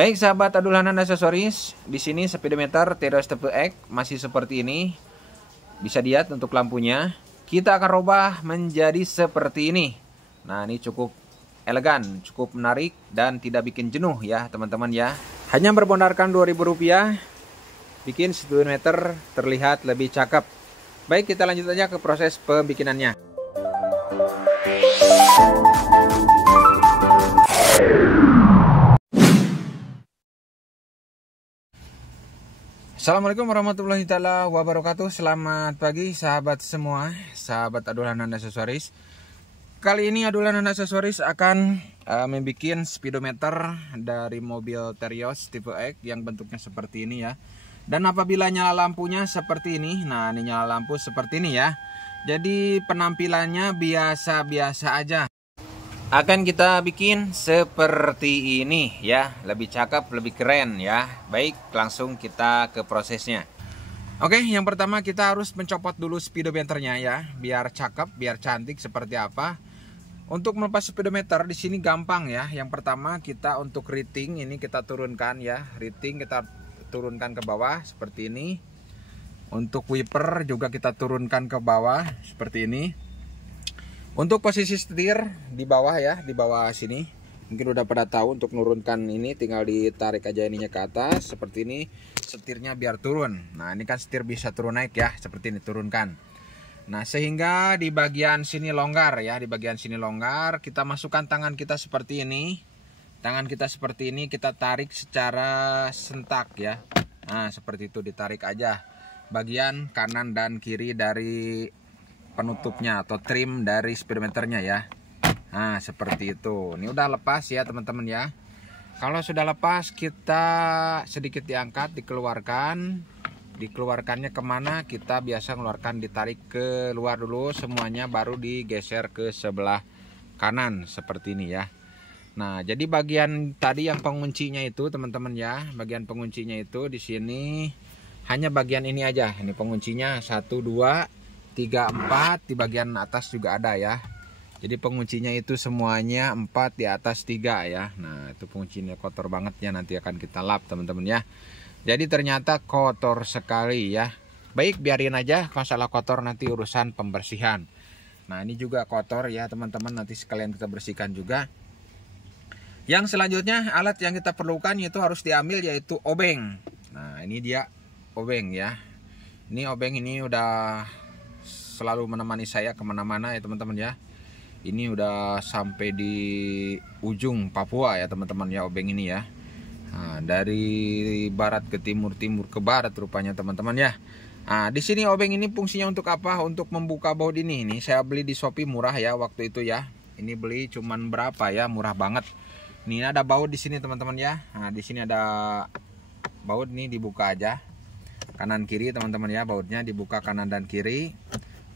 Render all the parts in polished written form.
Baik sahabat adulanan aksesoris, di sini speedometer Terios TVX masih seperti ini. Bisa dilihat untuk lampunya. Kita akan rubah menjadi seperti ini. Nah, ini cukup elegan, cukup menarik dan tidak bikin jenuh ya teman-teman ya. Hanya berbondarkan Rp2.000, bikin speedometer terlihat lebih cakep. Baik, kita lanjut aja ke proses pembikinannya. Assalamualaikum warahmatullahi wabarakatuh. Selamat pagi sahabat semua, sahabat adulanan aksesoris. Kali ini adulanan aksesoris akan membuat speedometer dari mobil Terios tipe X yang bentuknya seperti ini ya. Dan apabila nyala lampunya seperti ini, nah ini nyala lampu seperti ini ya. Jadi penampilannya biasa-biasa aja. Akan kita bikin seperti ini ya, lebih cakep, lebih keren ya. Baik, langsung kita ke prosesnya. Oke, yang pertama kita harus mencopot dulu speedometernya ya, biar cakep, biar cantik seperti apa. Untuk melepas speedometer di sini gampang ya. Yang pertama kita untuk rating ini kita turunkan ya, rating kita turunkan ke bawah seperti ini. Untuk wiper juga kita turunkan ke bawah seperti ini. Untuk posisi setir di bawah ya, di bawah sini. Mungkin udah pada tahu untuk menurunkan ini tinggal ditarik aja ininya ke atas seperti ini. Setirnya biar turun. Nah, ini kan setir bisa turun naik ya, seperti ini turunkan. Nah, sehingga di bagian sini longgar ya, di bagian sini longgar, kita masukkan tangan kita seperti ini. Tangan kita seperti ini kita tarik secara sentak ya. Nah, seperti itu ditarik aja. Bagian kanan dan kiri dari penutupnya atau trim dari speedometernya ya. Nah, seperti itu. Ini udah lepas ya teman-teman ya. Kalau sudah lepas kita sedikit diangkat, dikeluarkan. Dikeluarkannya kemana? Kita biasa mengeluarkan, ditarik ke luar dulu semuanya, baru digeser ke sebelah kanan seperti ini ya. Nah, jadi bagian tadi yang penguncinya itu teman-teman ya, bagian penguncinya itu di sini hanya bagian ini aja. Ini penguncinya 1, 2, 3, 4, di bagian atas juga ada ya. Jadi penguncinya itu semuanya 4, di atas 3 ya. Nah, itu penguncinya kotor banget ya, nanti akan kita lap teman-teman ya. Jadi ternyata kotor sekali ya. Baik, biarin aja, masalah kotor nanti urusan pembersihan. Nah, ini juga kotor ya teman-teman, nanti sekalian kita bersihkan juga. Yang selanjutnya alat yang kita perlukan itu harus diambil, yaitu obeng. Nah, ini dia obeng ya. Ini obeng ini udah selalu menemani saya kemana-mana ya teman-teman ya. Ini udah sampai di ujung Papua ya teman-teman ya, obeng ini ya. Nah, dari barat ke timur, timur ke barat rupanya teman-teman ya. Nah, di sini obeng ini fungsinya untuk apa? Untuk membuka baut ini. Ini saya beli di Shopee murah ya waktu itu ya. Ini beli cuman berapa ya? Murah banget. Ini ada baut di sini teman-teman ya. Nah, di sini ada baut nih, dibuka aja. Kanan kiri teman-teman ya, bautnya dibuka kanan dan kiri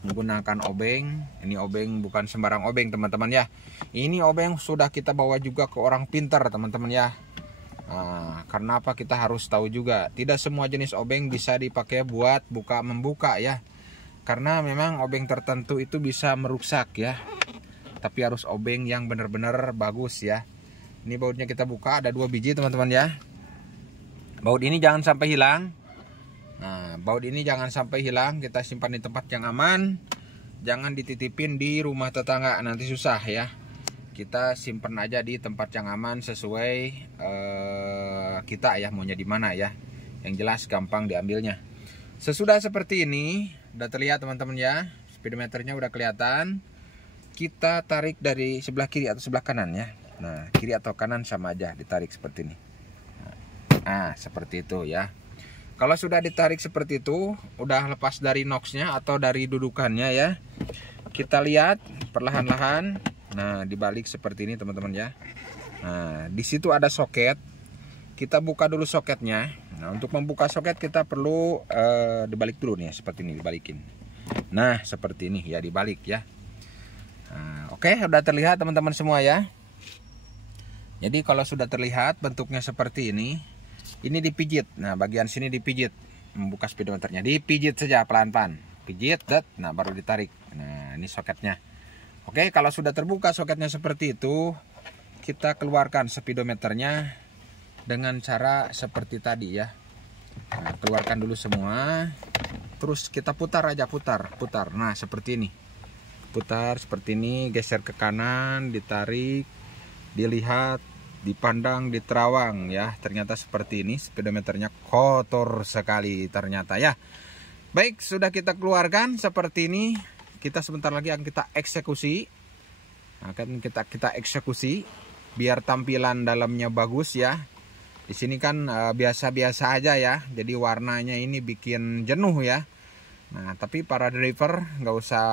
menggunakan obeng. Ini obeng bukan sembarang obeng teman-teman ya. Ini obeng sudah kita bawa juga ke orang pintar teman-teman ya. Nah, karena apa, kita harus tahu juga tidak semua jenis obeng bisa dipakai buat buka membuka ya. Karena memang obeng tertentu itu bisa merusak ya. Tapi harus obeng yang benar-benar bagus ya. Ini bautnya kita buka, ada 2 biji teman-teman ya. Baut ini jangan sampai hilang. Nah, baut ini jangan sampai hilang, kita simpan di tempat yang aman. Jangan dititipin di rumah tetangga, nanti susah ya. Kita simpan aja di tempat yang aman sesuai kita ya, maunya di mana ya. Yang jelas gampang diambilnya. Sesudah seperti ini, udah terlihat teman-teman ya. Speedometernya udah kelihatan. Kita tarik dari sebelah kiri atau sebelah kanan ya. Nah, kiri atau kanan sama aja, ditarik seperti ini. Nah, seperti itu ya. Kalau sudah ditarik seperti itu, udah lepas dari noxnya atau dari dudukannya ya. Kita lihat perlahan-lahan. Nah, dibalik seperti ini teman-teman ya. Nah, di situ ada soket. Kita buka dulu soketnya. Nah, untuk membuka soket kita perlu dibalik dulu nih, seperti ini dibalikin. Nah, seperti ini ya, dibalik ya. Nah, oke, udah terlihat teman-teman semua ya. Jadi kalau sudah terlihat bentuknya seperti ini dipijit. Nah, bagian sini dipijit, membuka speedometernya. Dipijit saja pelan-pelan. Pijit, nah baru ditarik. Nah, ini soketnya. Oke, kalau sudah terbuka soketnya seperti itu, kita keluarkan speedometernya. dengan cara seperti tadi ya. Nah, keluarkan dulu semua, terus kita putar aja, putar. Nah, seperti ini. Putar seperti ini, geser ke kanan, ditarik, dilihat, dipandang, diterawang ya. Ternyata seperti ini, speedometernya kotor sekali ternyata ya. Baik, sudah kita keluarkan seperti ini. Kita sebentar lagi akan kita eksekusi. Akan kita eksekusi biar tampilan dalamnya bagus ya. Di sini kan biasa-biasa aja ya. Jadi warnanya ini bikin jenuh ya. Nah, tapi para driver nggak usah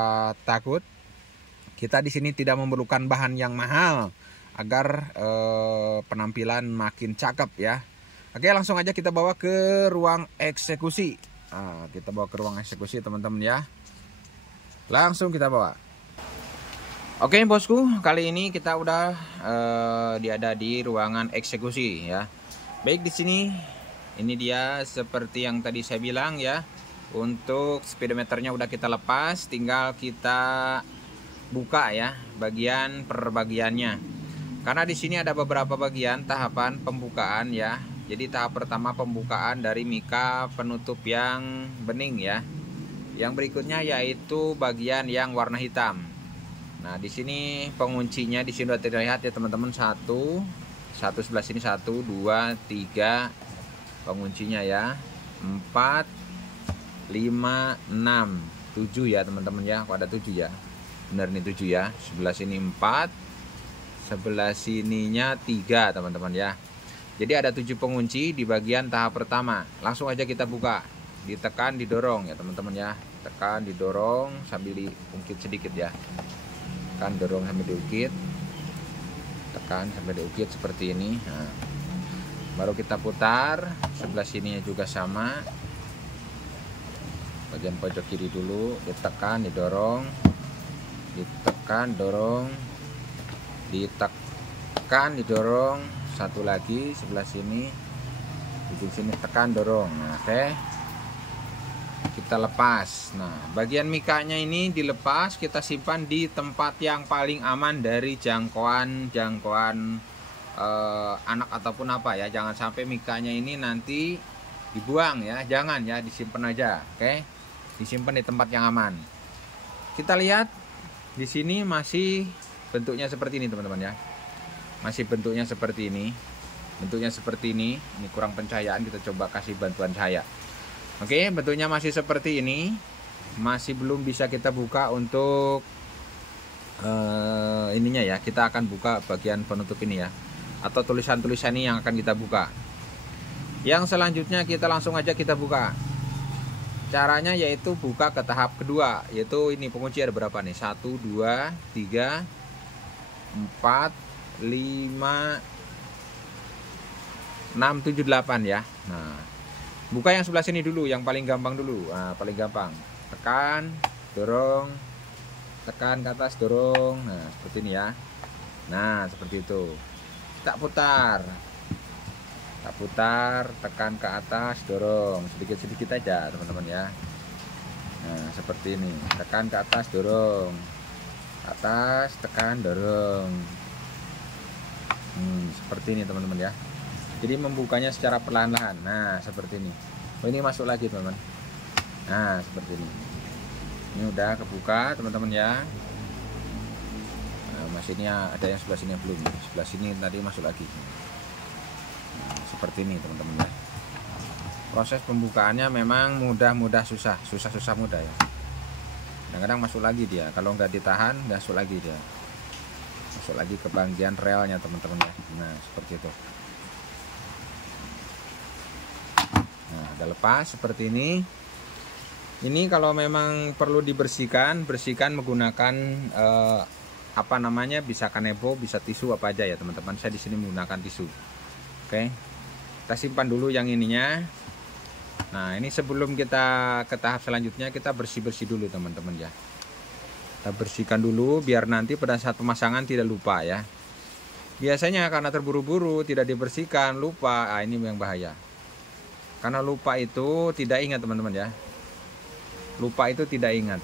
takut. Kita di sini tidak memerlukan bahan yang mahal agar penampilan makin cakep ya. Oke, langsung aja kita bawa ke ruang eksekusi. Nah, kita bawa ke ruang eksekusi teman-teman ya. Langsung kita bawa. Oke bosku, kali ini kita udah ada di ruangan eksekusi ya. Baik, di sini ini dia seperti yang tadi saya bilang ya. Untuk speedometernya udah kita lepas, tinggal kita buka ya bagian per bagiannya. Karena di sini ada beberapa bagian tahapan pembukaan ya. Jadi tahap pertama pembukaan dari mika penutup yang bening ya. Yang berikutnya yaitu bagian yang warna hitam. Nah, di sini penguncinya di sini sudah terlihat ya teman-teman, satu sebelah sini 1, 2, 3 penguncinya ya, 4, 5, 6, 7 ya teman-teman ya. Kok ada 7 ya? Benar nih 7 ya. Sebelah sini 4, sebelah sininya 3 teman-teman ya. Jadi ada 7 pengunci di bagian tahap pertama. Langsung aja kita buka. Ditekan, didorong ya teman-teman ya. Tekan, didorong sambil diungkit sedikit ya. Tekan, dorong sampai diukit. Tekan sampai diukit seperti ini. Nah, baru kita putar. Sebelah sininya juga sama. Bagian pojok kiri dulu, ditekan, didorong, ditekan, dorong, ditekan, didorong. Satu lagi sebelah sini, di sini tekan, dorong. Nah, oke, kita lepas. Nah, bagian mikanya ini dilepas, kita simpan di tempat yang paling aman dari jangkauan anak ataupun apa ya. Jangan sampai mikanya ini nanti dibuang ya, jangan ya, disimpan aja, oke. Disimpan di tempat yang aman. Kita lihat di sini masih bentuknya seperti ini teman-teman ya. Masih bentuknya seperti ini. Bentuknya seperti ini. Ini kurang pencahayaan, kita coba kasih bantuan cahaya. Oke, bentuknya masih seperti ini. Masih belum bisa kita buka untuk ininya ya. Kita akan buka bagian penutup ini ya. Atau tulisan-tulisan ini yang akan kita buka. Yang selanjutnya kita langsung aja kita buka. Caranya yaitu buka ke tahap kedua, yaitu ini pengunci ada berapa nih? 1, 2, 3, 4, 5, 6, 7, 8 ya. Nah, buka yang sebelah sini dulu, yang paling gampang dulu. Nah, paling gampang. Tekan, dorong, tekan ke atas, dorong. Nah, seperti ini ya. Nah, seperti itu. Kita putar. Kita putar, tekan ke atas, dorong sedikit-sedikit aja teman-teman ya. Nah, seperti ini. Tekan ke atas, dorong. Atas, tekan, dorong. Seperti ini teman-teman ya. Jadi membukanya secara perlahan-lahan. Nah, seperti ini. Oh, ini masuk lagi teman-teman. Nah, seperti ini. Ini udah kebuka teman-teman ya. Nah, mesinnya ada yang sebelah sini yang belum. Sebelah sini tadi masuk lagi. Nah, seperti ini teman-teman ya. Proses pembukaannya memang mudah susah mudah ya. Kadang-kadang masuk lagi dia, kalau nggak ditahan masuk lagi dia, masuk lagi ke bagian relnya teman-teman ya. Nah, seperti itu. Nah, udah lepas seperti ini. Ini kalau memang perlu bersihkan menggunakan apa namanya, bisa kanebo, bisa tisu apa aja ya teman-teman. Saya di sini menggunakan tisu. Oke, kita simpan dulu yang ininya. Nah, ini sebelum kita ke tahap selanjutnya, kita bersih-bersih dulu teman-teman ya. Kita bersihkan dulu biar nanti pada saat pemasangan tidak lupa ya. Biasanya karena terburu-buru tidak dibersihkan, lupa. Ini yang bahaya. Karena lupa itu tidak ingat teman-teman ya. Lupa itu tidak ingat.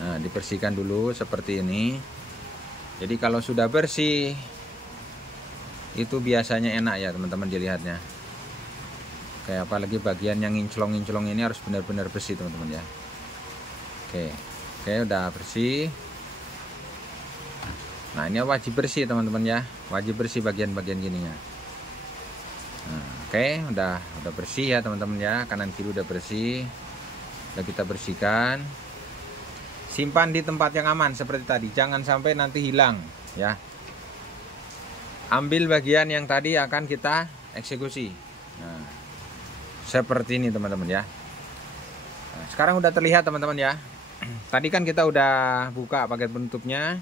Nah, dibersihkan dulu seperti ini. Jadi kalau sudah bersih, itu biasanya enak ya teman-teman dilihatnya. Kayak apalagi bagian yang nginclong ini harus benar-benar bersih teman-teman ya. Oke, udah bersih. Nah, ini wajib bersih teman-teman ya, wajib bersih bagian-bagian gininya. Nah, oke, udah bersih ya teman-teman ya, kanan kiri udah bersih. Udah kita bersihkan. Simpan di tempat yang aman seperti tadi, jangan sampai nanti hilang ya. Ambil bagian yang tadi akan kita eksekusi. Nah, seperti ini teman-teman ya. Nah, sekarang udah terlihat teman-teman ya. Tadi kan kita udah buka paket penutupnya,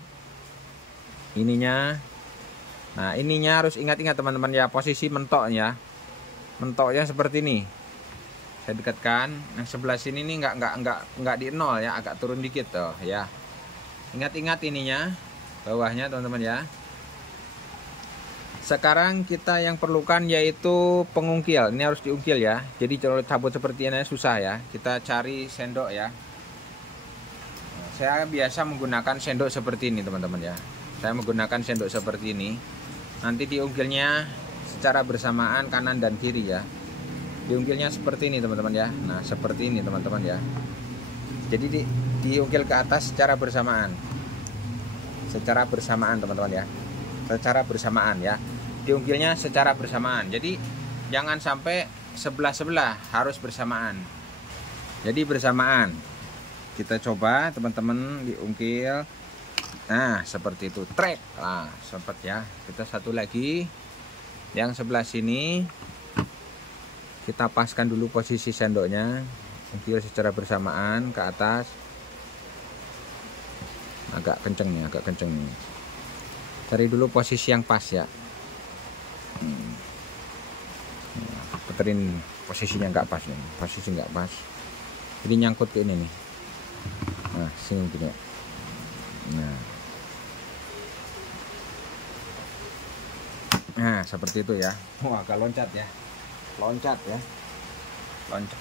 ininya. Nah, ininya harus ingat-ingat teman-teman ya, posisi mentoknya. Mentoknya seperti ini. Saya dekatkan. Yang sebelah sini nih nggak di nol ya, agak turun dikit tuh ya. Ingat-ingat ininya, bawahnya teman-teman ya. Sekarang kita yang perlukan yaitu pengungkil. Ini harus diungkil ya. Jadi kalau cabut seperti ini susah ya. Kita cari sendok ya. Nah, saya biasa menggunakan sendok seperti ini teman-teman ya. Saya menggunakan sendok seperti ini. Nanti diungkilnya secara bersamaan kanan dan kiri ya. Diungkilnya seperti ini teman-teman ya. Nah, seperti ini teman-teman ya. Jadi diungkil ke atas secara bersamaan. Secara bersamaan teman-teman ya. Secara bersamaan ya. Diungkilnya secara bersamaan. Jadi jangan sampai sebelah-sebelah, harus bersamaan. Jadi bersamaan. Kita coba teman-teman diungkil. Nah, seperti itu. Trek. Nah, seperti ya. Kita satu lagi. Yang sebelah sini kita paskan dulu posisi sendoknya. Ungkil secara bersamaan ke atas. Agak kenceng nih, agak kenceng nih. Cari dulu posisi yang pas ya. Puterin posisinya nggak pas nih, posisi nggak pas. Jadi nyangkut ke ini nih. Nah, sini gini. Nah, seperti itu ya. Wah, agak loncat ya. Loncat ya. Loncat.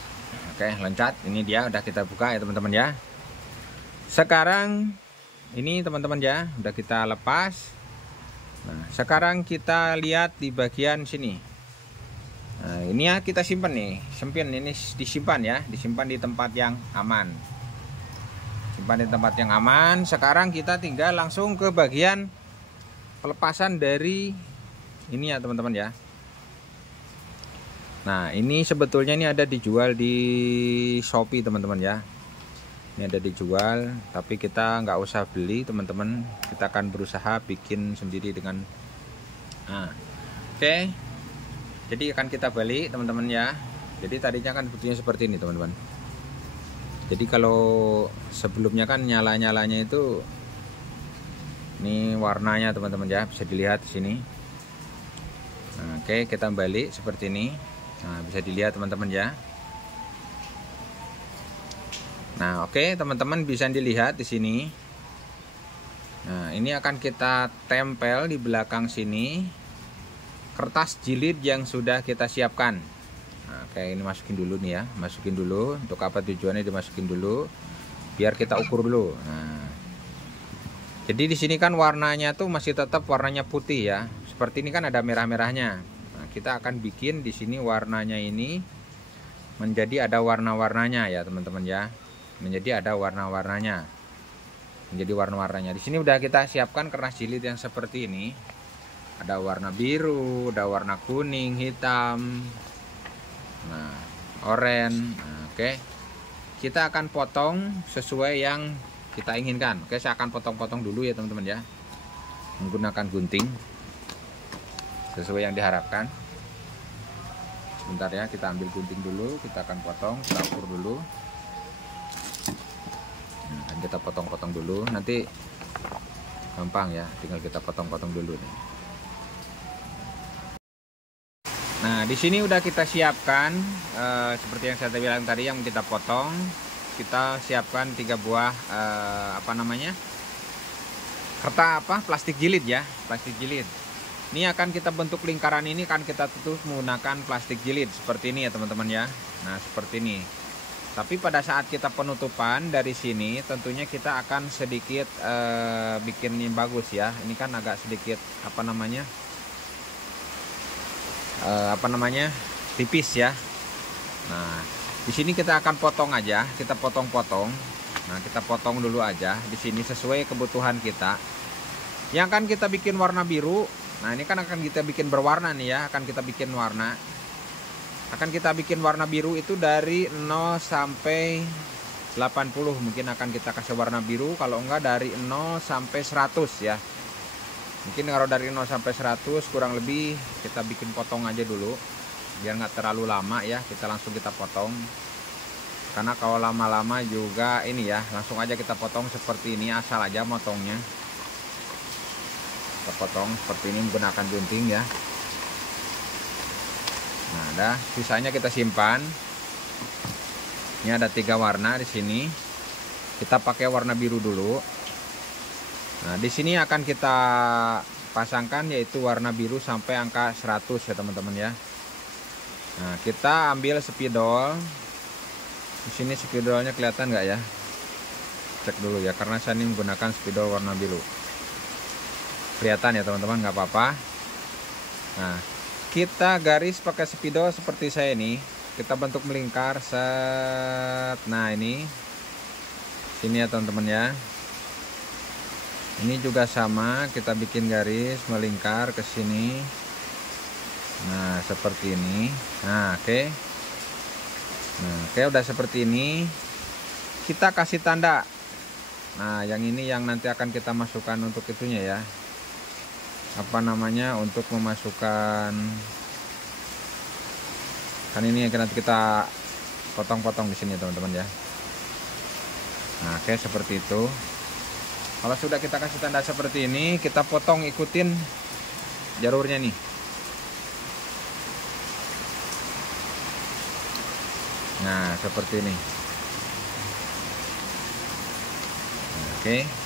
Oke, loncat. Ini dia udah kita buka ya teman-teman ya. Sekarang ini teman-teman ya, udah kita lepas. Nah, sekarang kita lihat di bagian sini. Nah, ini ya kita simpan nih. Ini disimpan ya, disimpan di tempat yang aman. Simpan di tempat yang aman. Sekarang kita tinggal langsung ke bagian pelepasan dari ini ya teman-teman ya. Nah, ini sebetulnya ini ada dijual di Shopee teman-teman ya. Ini ada dijual, tapi kita nggak usah beli teman-teman. Kita akan berusaha bikin sendiri dengan oke. Jadi akan kita balik teman-teman ya. Jadi tadinya kan bentuknya seperti ini teman-teman. Jadi kalau sebelumnya kan nyala-nyalanya itu ini warnanya teman-teman ya, bisa dilihat di sini. Nah, oke, kita balik seperti ini. Nah, bisa dilihat teman-teman ya. Nah, oke, teman-teman bisa dilihat di sini. Nah, ini akan kita tempel di belakang sini kertas jilid yang sudah kita siapkan. Nah, oke, ini masukin dulu nih ya, masukin dulu. Untuk apa tujuannya dimasukin dulu? Biar kita ukur dulu. Nah, jadi di sini kan warnanya tuh masih tetap warnanya putih ya. Seperti ini kan ada merah-merahnya. Nah, kita akan bikin di sini warnanya ini menjadi ada warna-warnanya ya teman-teman ya. Menjadi ada warna-warnanya. Menjadi warna-warnanya. Di sini udah kita siapkan kertas jilid yang seperti ini. Ada warna biru, ada warna kuning, hitam. Nah, oranye. Nah, oke. Kita akan potong sesuai yang kita inginkan. Oke, saya akan potong-potong dulu ya teman-teman ya. Menggunakan gunting sesuai yang diharapkan. Sebentar ya, kita ambil gunting dulu, kita akan potong, kita ukur dulu. Nah, kita potong-potong dulu, nanti gampang ya, tinggal kita potong-potong dulu nih. Nah, di sini udah kita siapkan seperti yang saya bilang tadi, yang kita potong. Kita siapkan 3 buah plastik jilid ya, plastik jilid. Ini akan kita bentuk lingkaran, ini akan kita tutup menggunakan plastik jilid seperti ini ya teman-teman ya. Nah, seperti ini. Tapi pada saat kita penutupan dari sini tentunya kita akan sedikit bikin ini bagus ya. Ini kan agak sedikit apa namanya, tipis ya. Nah, di sini kita akan potong aja, kita potong-potong. Nah, kita potong dulu aja di sini sesuai kebutuhan kita. Yang akan kita bikin warna biru. Nah, ini kan akan kita bikin berwarna nih ya, akan kita bikin warna. Akan kita bikin warna biru itu dari 0 sampai 80 mungkin akan kita kasih warna biru, kalau enggak dari 0 sampai 100 ya. Mungkin kalau dari 0 sampai 100 kurang lebih kita bikin potong aja dulu biar nggak terlalu lama ya, kita langsung kita potong. Karena kalau lama-lama juga ini ya, langsung aja kita potong seperti ini, asal aja motongnya. Kita potong seperti ini menggunakan gunting ya. Nah, dah, sisanya kita simpan. Ini ada 3 warna di sini. Kita pakai warna biru dulu. Nah, di sini akan kita pasangkan yaitu warna biru sampai angka 100 ya teman-teman ya. Nah, kita ambil spidol. Di sini spidolnya kelihatan nggak ya? Cek dulu ya, karena saya ini menggunakan spidol warna biru. Kelihatan ya teman-teman, nggak apa-apa. Nah, kita garis pakai spidol seperti saya ini. Kita bentuk melingkar set. Nah, ini sini ya teman-teman ya. Ini juga sama, kita bikin garis melingkar ke sini. Nah, seperti ini. Nah, oke. Nah, oke, udah seperti ini. Kita kasih tanda. Nah, yang ini yang nanti akan kita masukkan untuk itunya ya. Apa namanya? Untuk memasukkan, kan ini yang nanti kita potong-potong di sini teman-teman ya. Nah, oke, seperti itu. Kalau sudah kita kasih tanda seperti ini, kita potong ikutin jalurnya nih. Nah, seperti ini. Oke.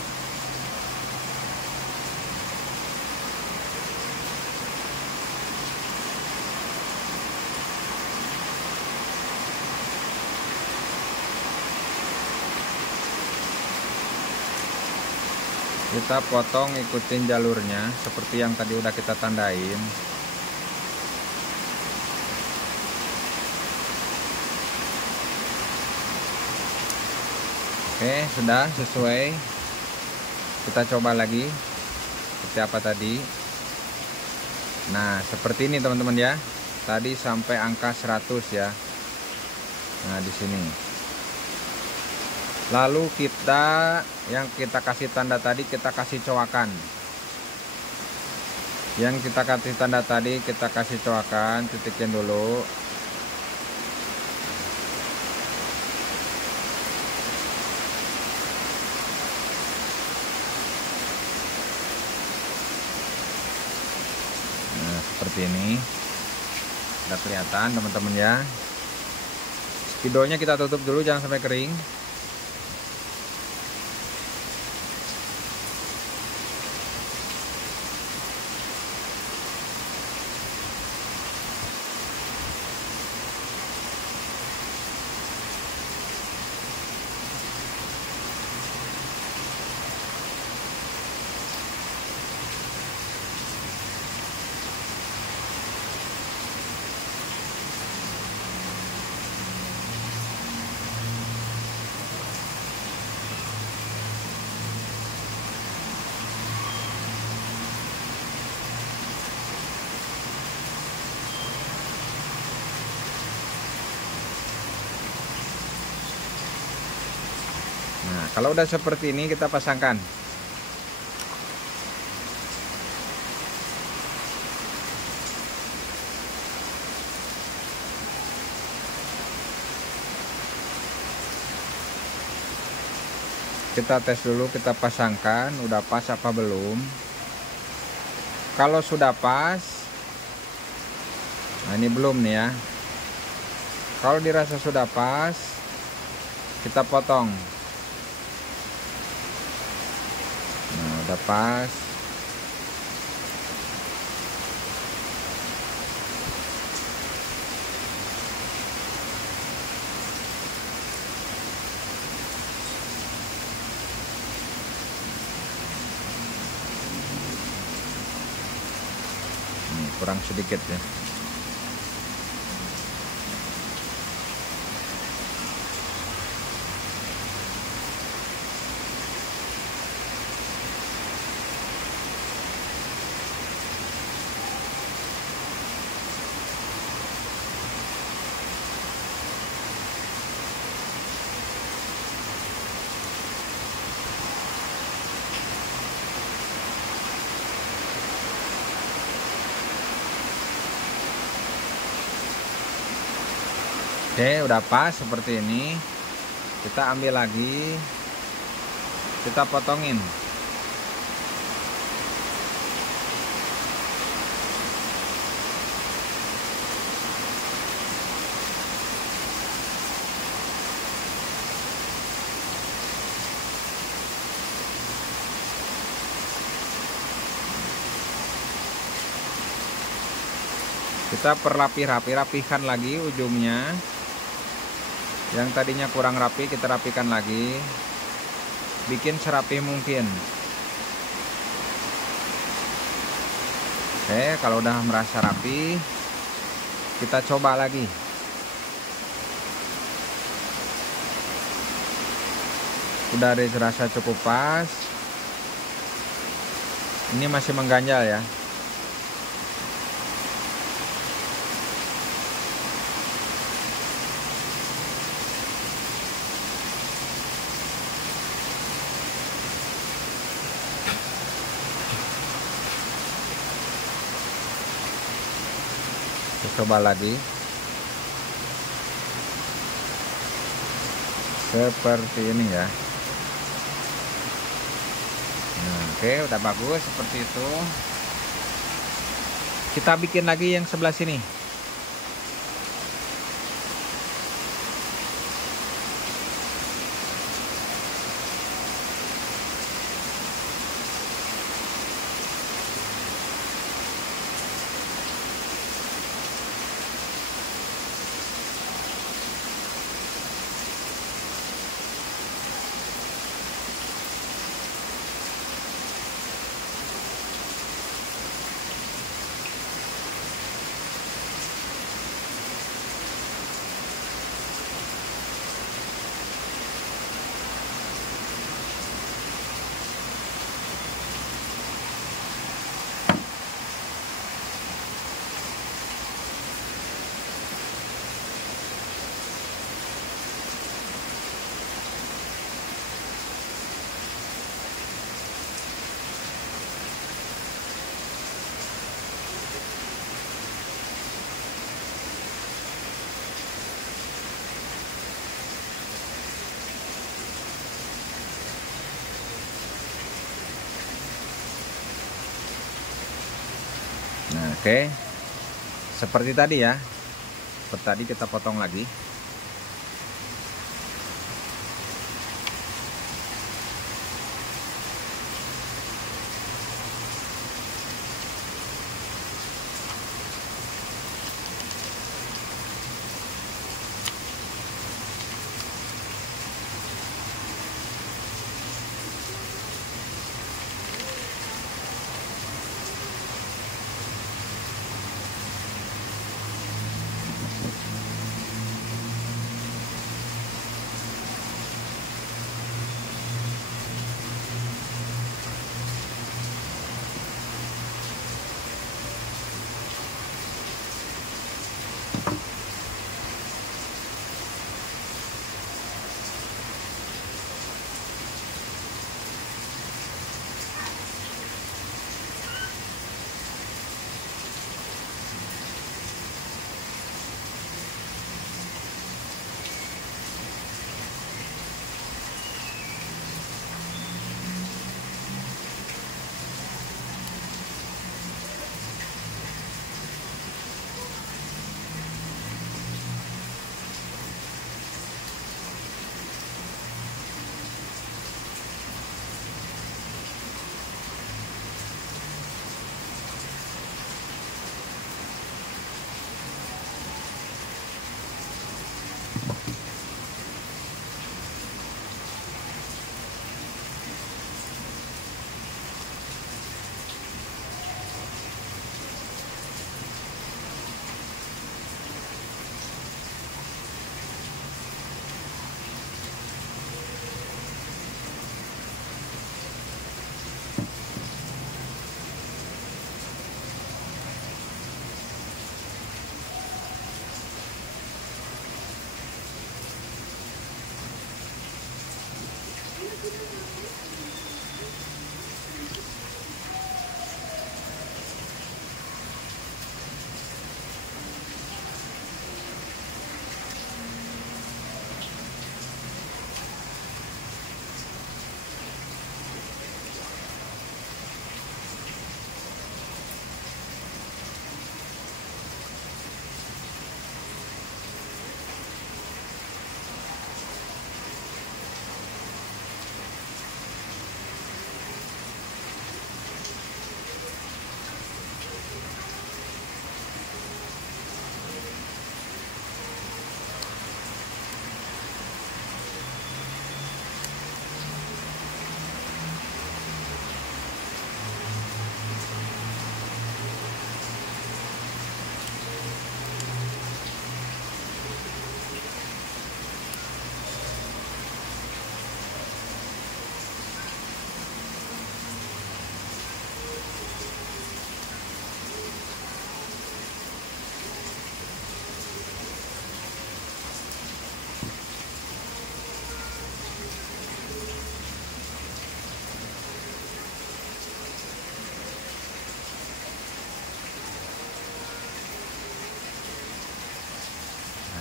Kita potong ikutin jalurnya seperti yang tadi udah kita tandain. Oke, sudah sesuai. Kita coba lagi seperti apa tadi. Nah, seperti ini teman-teman ya. Tadi sampai angka 100 ya. Nah, di sini. Lalu kita yang kita kasih tanda tadi kita kasih coakan. Yang kita kasih tanda tadi kita kasih coakan, titikin dulu. Nah, seperti ini. Udah kelihatan teman-teman ya. Spidolnya kita tutup dulu, jangan sampai kering. Nah, kalau udah seperti ini kita pasangkan. Kita tes dulu, kita pasangkan udah pas apa belum. Kalau sudah pas, nah ini belum nih ya. Kalau dirasa sudah pas, kita potong. Nah, udah pas. Kurang sedikit ya. Oke, udah pas seperti ini. Kita ambil lagi, kita potongin. Kita rapihkan lagi ujungnya. Yang tadinya kurang rapi kita rapikan lagi. Bikin serapih mungkin. Oke, kalau udah merasa rapi, kita coba lagi. Udah dirasa cukup pas. Ini masih mengganjal ya. Coba lagi seperti ini ya. Nah, oke, udah bagus seperti itu. Kita bikin lagi yang sebelah sini. Nah, oke. Seperti tadi ya. Seperti tadi kita potong lagi.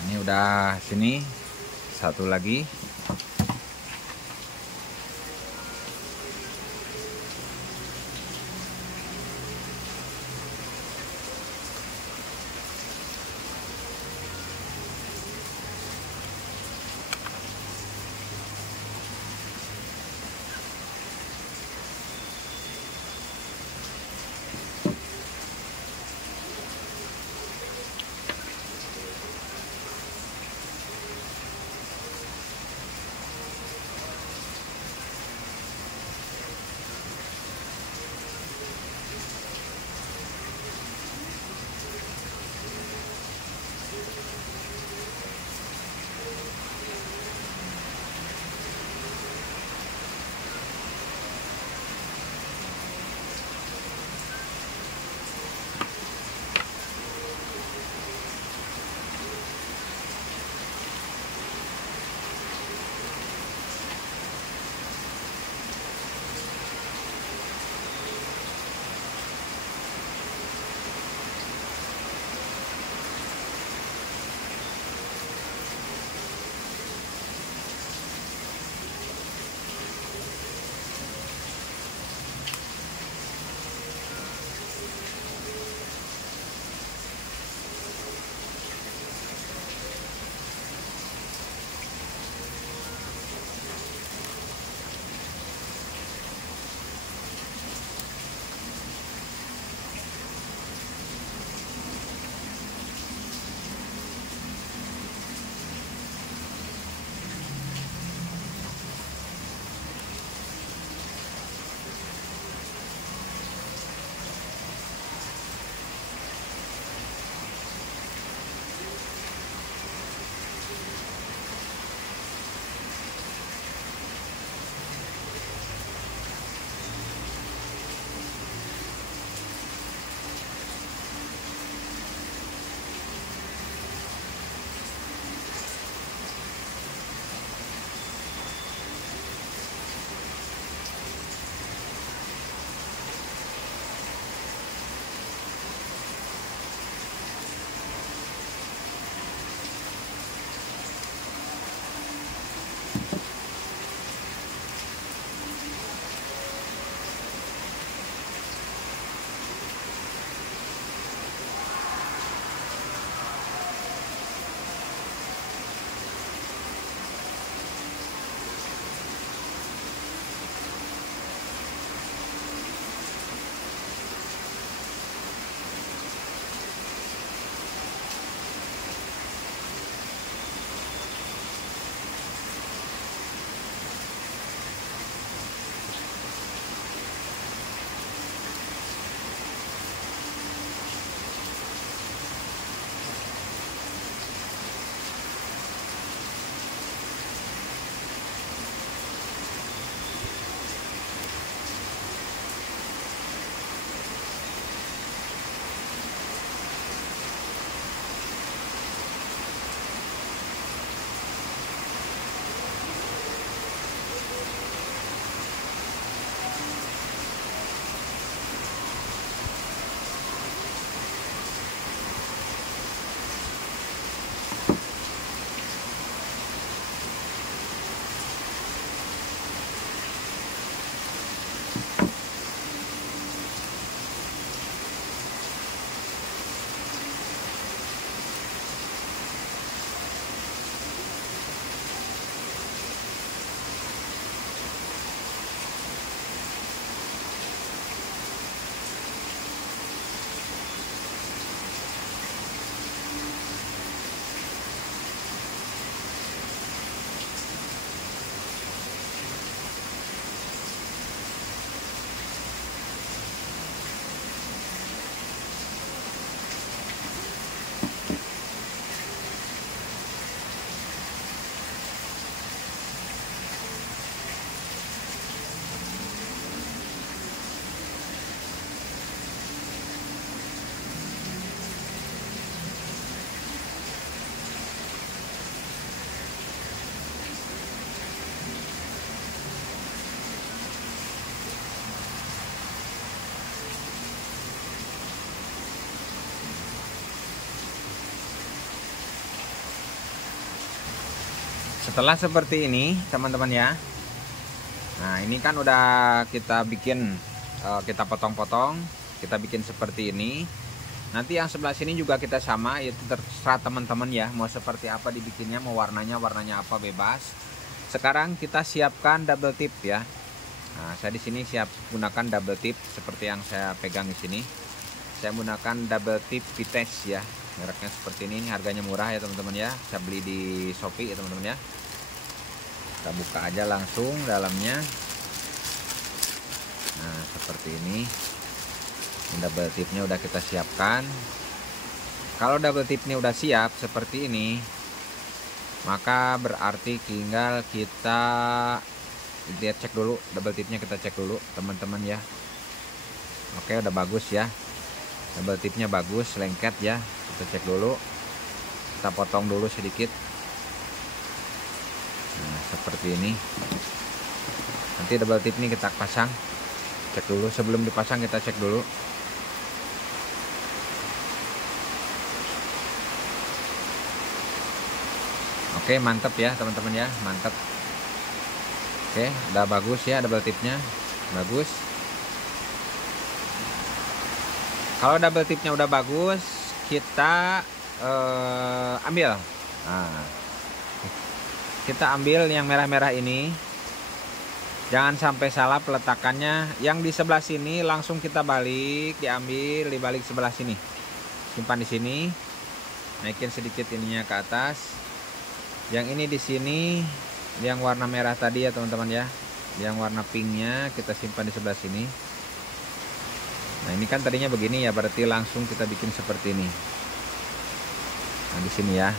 Ini udah sini, satu lagi. setelah seperti ini teman-teman ya. Nah ini kan udah kita bikin, kita potong-potong, kita bikin seperti ini. Nanti yang sebelah sini juga kita sama, itu terserah teman-teman ya, mau seperti apa dibikinnya, mau warnanya apa bebas. Sekarang kita siapkan double tip ya. Nah, saya di sini siap gunakan double tip seperti yang saya pegang di sini. Saya menggunakan double tip Vites ya. Mereknya seperti ini harganya murah ya teman-teman ya. Saya beli di Shopee ya teman-teman ya. Kita buka aja langsung dalamnya. Nah, seperti ini. Double tipnya udah kita siapkan. Kalau double tipnya udah siap seperti ini, maka berarti tinggal kita lihat, cek dulu double tipnya, kita cek dulu teman-teman ya. Oke, udah bagus ya. Double tipnya bagus, lengket ya. Kita cek dulu. Kita potong dulu sedikit. Nah, seperti ini. Nanti double tip ini kita pasang. Cek dulu, sebelum dipasang kita cek dulu. Oke, mantap ya teman-teman ya, mantap. Oke, udah bagus ya double tipnya, bagus. Kalau double tipnya udah bagus, kita ambil. Nah, kita ambil yang merah-merah ini. Jangan sampai salah peletakannya. Yang di sebelah sini langsung kita balik, diambil, dibalik sebelah sini. Simpan di sini. Naikin sedikit ininya ke atas. Yang ini di sini, yang warna merah tadi ya teman-teman ya. Yang warna pinknya kita simpan di sebelah sini. Nah ini kan tadinya begini ya, berarti langsung kita bikin seperti ini. Nah di sini ya.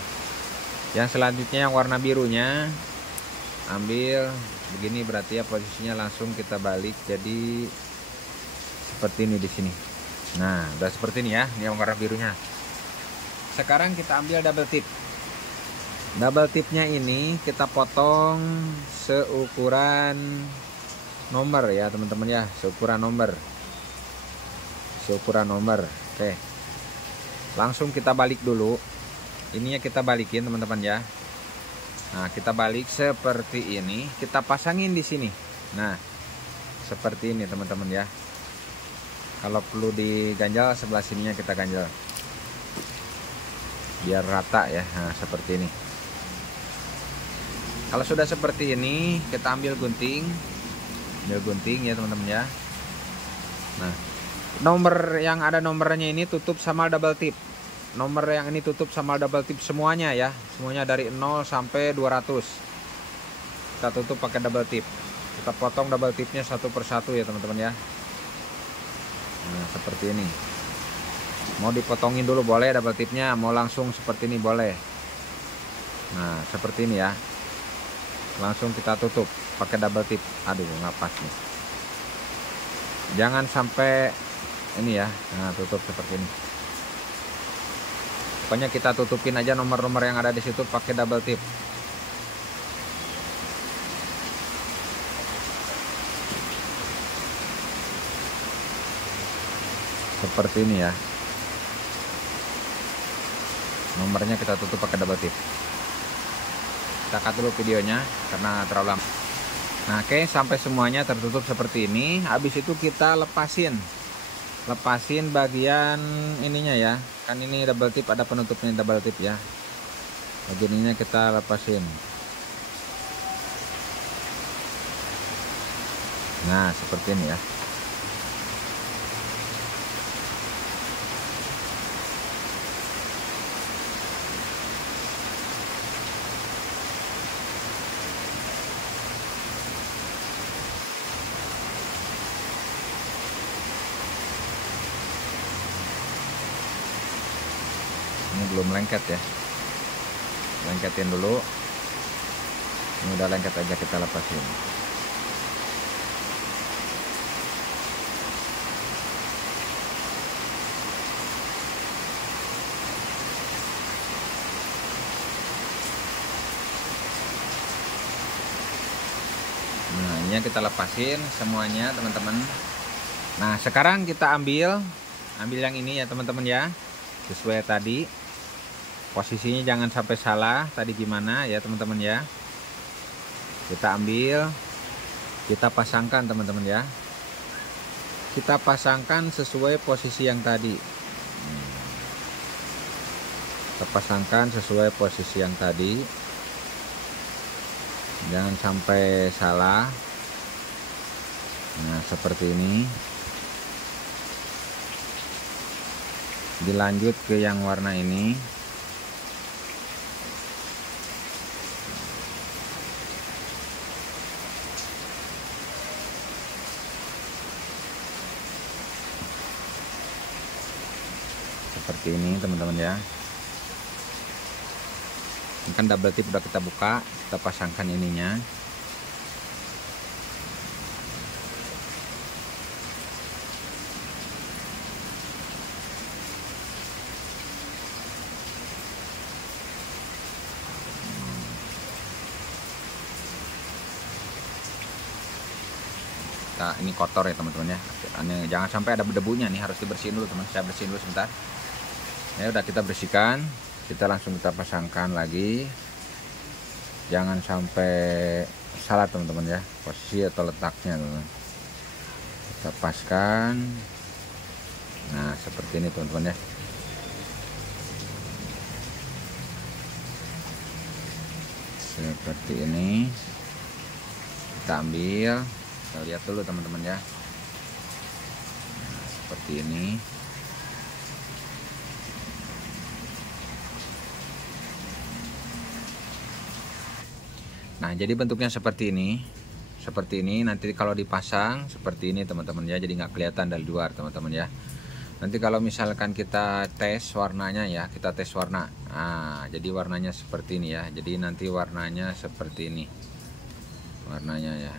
Yang selanjutnya yang warna birunya, ambil begini, berarti ya posisinya langsung kita balik jadi seperti ini di sini. Nah udah seperti ini ya, ini yang warna birunya. Sekarang kita ambil double tip. Double tipnya ini kita potong seukuran nomor ya teman-teman ya, seukuran nomor. Oke, langsung kita balik dulu. Ininya kita balikin teman-teman ya. Nah kita balik seperti ini, kita pasangin di sini. Nah seperti ini teman-teman ya. Kalau perlu diganjal sebelah sininya kita ganjal biar rata ya. Nah seperti ini. Kalau sudah seperti ini, kita ambil gunting ya teman-teman ya. Nah nomor yang ada nomornya ini tutup sama double tip. Nomor yang ini tutup sama double tip semuanya ya. Semuanya dari 0 sampai 200. Kita tutup pakai double tip. Kita potong double tipnya satu persatu ya teman-teman ya. Nah seperti ini. Mau dipotongin dulu boleh double tipnya, mau langsung seperti ini boleh. Nah seperti ini ya. Langsung kita tutup pakai double tip. Aduh nggak pas nih. Jangan sampai ini ya. Nah tutup seperti ini. Pokoknya kita tutupin aja nomor-nomor yang ada di situ pakai double tip. Seperti ini ya. Nomornya kita tutup pakai double tip. Kita cut dulu videonya karena terlalu lama. Nah oke, sampai semuanya tertutup seperti ini. Habis itu kita lepasin bagian ininya ya. Kan ini double tip, ada penutupnya double tip ya. Bagian ininya kita lepasin. Nah seperti ini ya. Ini belum lengket ya, lengketin dulu. Ini udah lengket aja, kita lepasin. Nah ini kita lepasin semuanya teman-teman. Nah sekarang kita ambil yang ini ya teman-teman ya, sesuai tadi. Posisinya jangan sampai salah tadi gimana ya teman-teman ya. Kita ambil, kita pasangkan teman-teman ya. Kita pasangkan sesuai posisi yang tadi. Kita pasangkan sesuai posisi yang tadi. Jangan sampai salah. Nah, seperti ini. Dilanjut ke yang warna ini. Seperti ini teman-teman ya. Ini kan double tip udah kita buka, kita pasangkan ininya. Nah, ini kotor ya teman-teman ya. Jangan sampai ada debunya nih, harus dibersihin dulu teman. Saya bersihin dulu sebentar. Ya udah, kita bersihkan, kita langsung kita pasangkan lagi. Jangan sampai salah teman-teman ya, posisi atau letaknya teman. Kita paskan. Nah, seperti ini teman-teman ya. Seperti ini. Kita ambil, kita lihat dulu teman-teman ya. Nah, seperti ini. Nah, jadi bentuknya seperti ini. Seperti ini, nanti kalau dipasang seperti ini teman-teman ya. Jadi nggak kelihatan dari luar teman-teman ya. Nanti kalau misalkan kita tes warnanya ya, kita tes warna. Nah, jadi warnanya seperti ini ya. Jadi nanti warnanya seperti ini. Warnanya ya.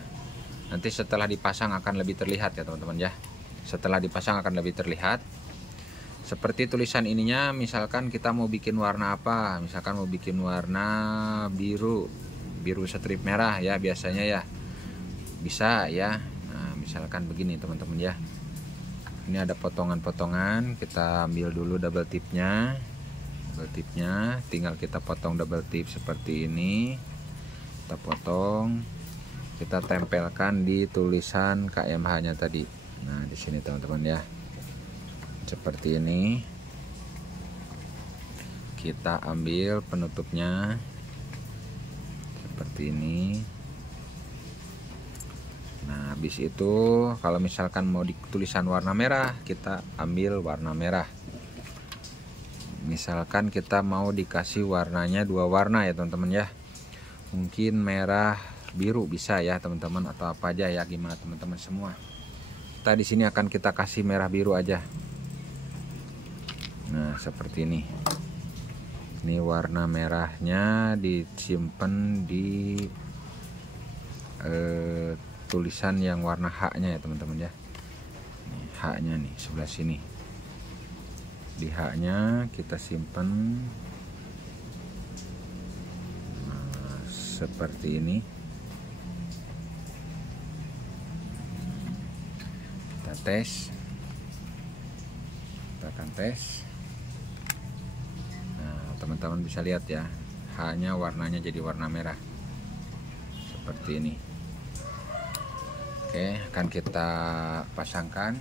Nanti setelah dipasang akan lebih terlihat ya teman-teman ya. Setelah dipasang akan lebih terlihat. Seperti tulisan ininya, misalkan kita mau bikin warna apa? Misalkan mau bikin warna biru strip merah ya biasanya ya. Bisa ya. Nah, misalkan begini teman-teman ya. Ini ada potongan-potongan, kita ambil dulu double tipnya. Double tipnya tinggal kita potong double tip seperti ini. Kita potong, kita tempelkan di tulisan KMH-nya tadi. Nah, di sini teman-teman ya. Seperti ini. Kita ambil penutupnya. Seperti ini. Nah, habis itu kalau misalkan mau di tulisan warna merah, kita ambil warna merah. Misalkan kita mau dikasih warnanya 2 warna ya teman-teman ya. Mungkin merah biru bisa ya teman-teman, atau apa aja ya, gimana teman-teman semua. Kita di sini akan kita kasih merah biru aja. Nah, seperti ini. Ini warna merahnya disimpan di tulisan yang warna H-nya ya teman-teman ya. H-nya nih sebelah sini. Di H-nya kita simpan. Nah, seperti ini. Kita tes. Kita akan tes. Nah, teman-teman bisa lihat ya, H-nya warnanya jadi warna merah. Seperti ini. Oke, akan kita pasangkan.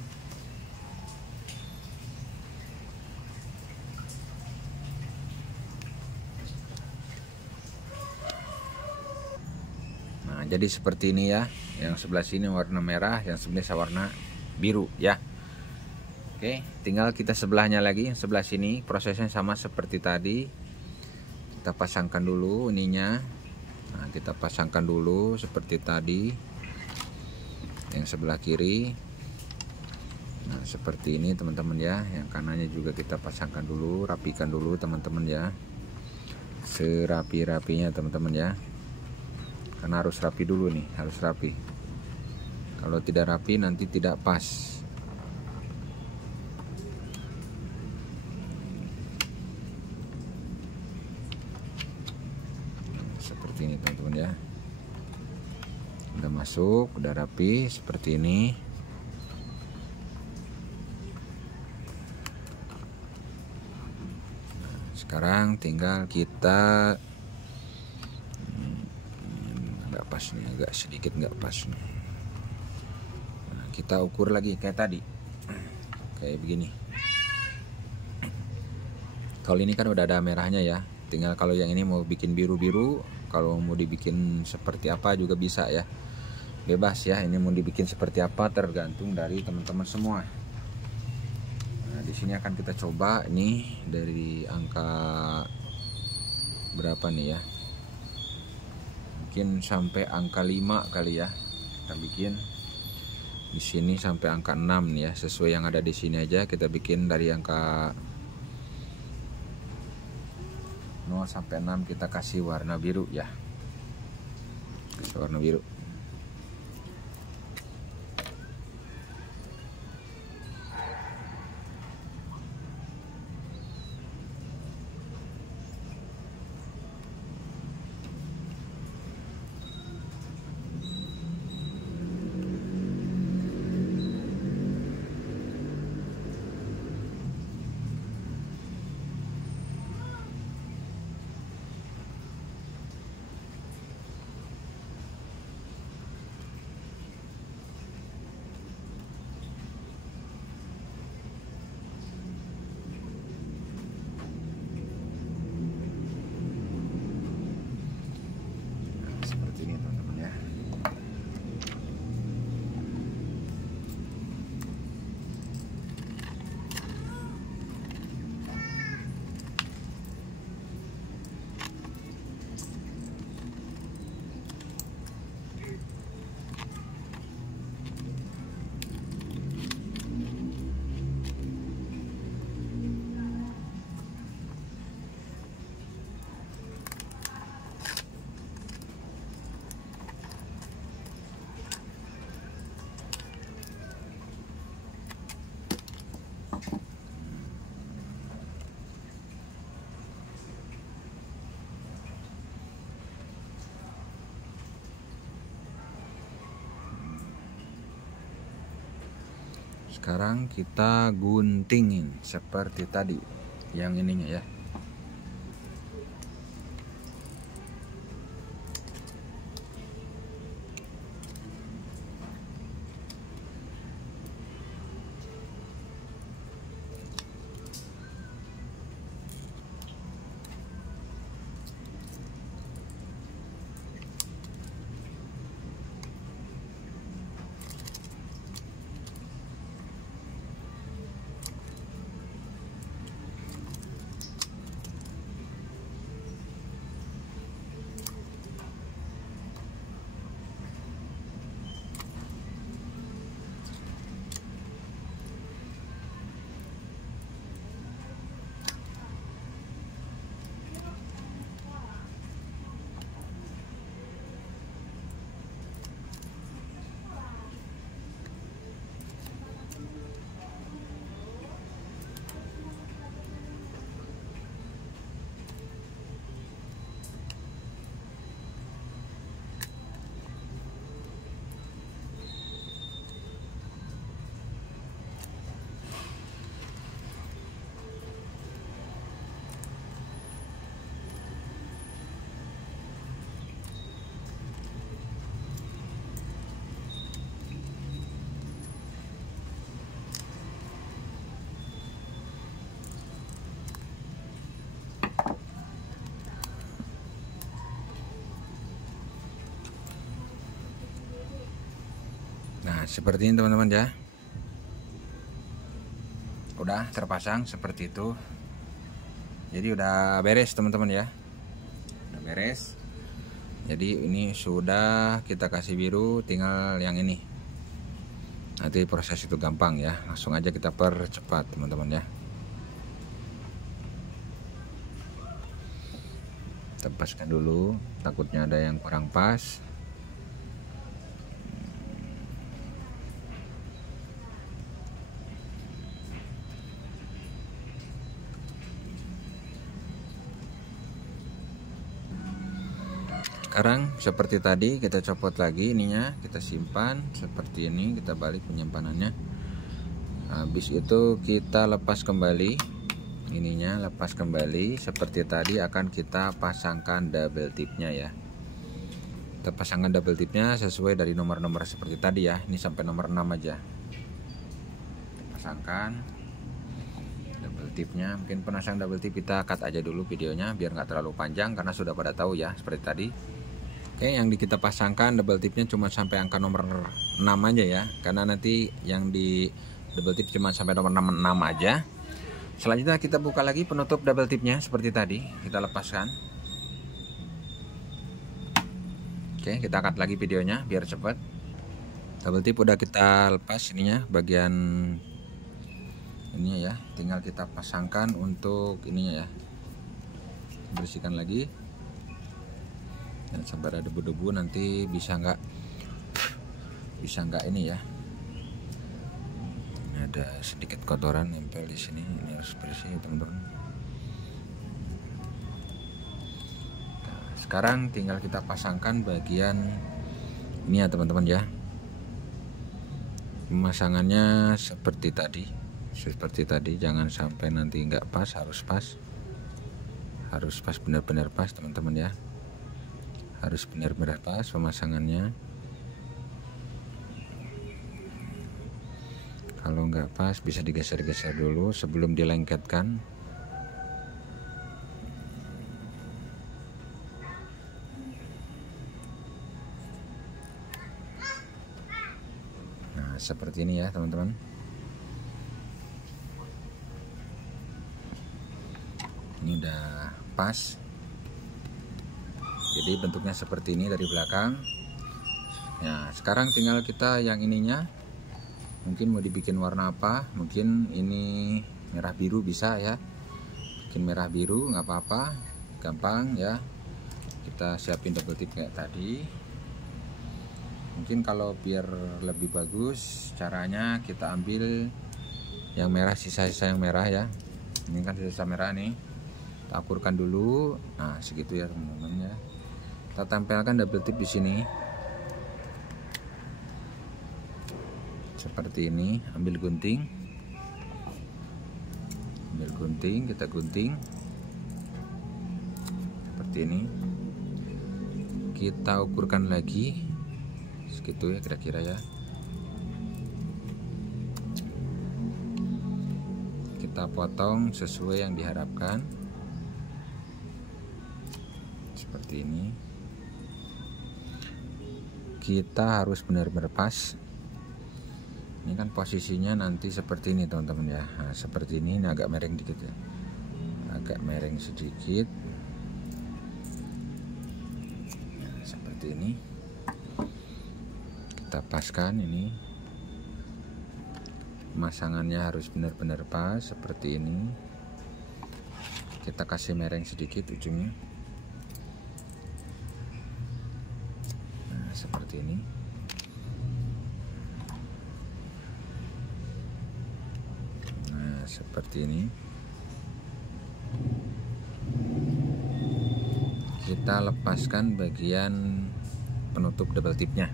Nah, jadi seperti ini ya. Yang sebelah sini warna merah, yang sebelah warna biru ya. Oke, tinggal kita sebelahnya lagi. Sebelah sini prosesnya sama seperti tadi. Kita pasangkan dulu ininya. Nah, kita pasangkan dulu seperti tadi. Yang sebelah kiri. Nah, seperti ini teman-teman ya. Yang kanannya juga kita pasangkan dulu, rapikan dulu teman-teman ya. Serapi-rapinya teman-teman ya. Karena harus rapi dulu nih, harus rapi. Kalau tidak rapi nanti tidak pas. Seperti ini teman-teman ya. Udah masuk, udah rapi seperti ini. Nah, sekarang tinggal kita agak pas nih, agak sedikit nggak pas nih. Nah, kita ukur lagi kayak tadi, kayak begini. Kalau ini kan udah ada merahnya ya, tinggal kalau yang ini mau bikin biru-biru, kalau mau dibikin seperti apa juga bisa ya, bebas ya. Ini mau dibikin seperti apa tergantung dari teman-teman semua. Nah, di sini akan kita coba ini dari angka berapa nih ya, mungkin sampai angka 5 kali ya. Kita bikin di sini sampai angka 6 nih ya, sesuai yang ada di sini aja. Kita bikin dari angka 0 sampai 6 kita kasih warna biru ya, kasih warna biru. Seperti ini teman-teman ya. Sekarang kita guntingin seperti tadi yang ininya ya. Nah, seperti ini teman-teman ya. Udah terpasang seperti itu. Jadi udah beres teman-teman ya. Udah beres. Jadi ini sudah kita kasih biru, tinggal yang ini. Nanti proses itu gampang ya. Langsung aja kita percepat teman-teman ya. Tempaskan dulu, takutnya ada yang kurang pas. Sekarang seperti tadi kita copot lagi ininya, kita simpan seperti ini, kita balik penyimpanannya. Habis itu kita lepas kembali ininya, lepas kembali seperti tadi, akan kita pasangkan double tipnya ya. Kita pasangkan double tipnya sesuai dari nomor-nomor seperti tadi ya. Ini sampai nomor 6 aja. Kita pasangkan double tipnya. Mungkin penasang double tip kita cut aja dulu videonya biar nggak terlalu panjang karena sudah pada tahu ya seperti tadi. Oke, yang kita pasangkan double tipnya cuma sampai angka nomor 6 aja ya. Karena nanti yang di double tip cuma sampai nomor 6 aja. Selanjutnya kita buka lagi penutup double tipnya seperti tadi. Kita lepaskan. Oke, kita cut lagi videonya biar cepet. Double tip udah kita lepas ininya, bagian ini ya. Tinggal kita pasangkan untuk ininya ya. Bersihkan lagi. Dan sampai ada debu-debu nanti bisa nggak ini ya. Ini ada sedikit kotoran nempel di sini. Ini harus bersih teman-teman. Sekarang tinggal kita pasangkan bagian ini ya teman-teman ya. Pemasangannya seperti tadi, jangan sampai nanti nggak pas, harus pas benar-benar pas teman-teman ya, harus benar-benar pas pemasangannya. Kalau nggak pas bisa digeser-geser dulu sebelum dilengketkan. Seperti ini ya teman-teman. Ini udah pas, jadi bentuknya seperti ini dari belakang. Nah sekarang tinggal kita yang ininya, mungkin mau dibikin warna apa, mungkin ini merah biru bisa ya, bikin merah biru nggak apa-apa, gampang ya. Kita siapin double tip kayak tadi. Mungkin kalau biar lebih bagus caranya kita ambil yang merah, sisa-sisa yang merah ya. Ini kan sisa merah nih, kita akurkan dulu. Nah segitu ya teman-teman ya. Kita tempelkan double tip di sini seperti ini. Ambil gunting, kita gunting seperti ini. Kita ukurkan lagi segitu ya kira-kira ya. Kita potong sesuai yang diharapkan seperti ini. Kita harus benar-benar pas. Ini kan posisinya nanti seperti ini teman-teman ya. Nah, seperti ini agak miring dikit ya, agak miring sedikit. Nah, seperti ini. Kita paskan ini, pemasangannya harus benar-benar pas seperti ini. Kita kasih miring sedikit ujungnya. Nah seperti ini. Nah seperti ini. Kita lepaskan bagian penutup double tipnya.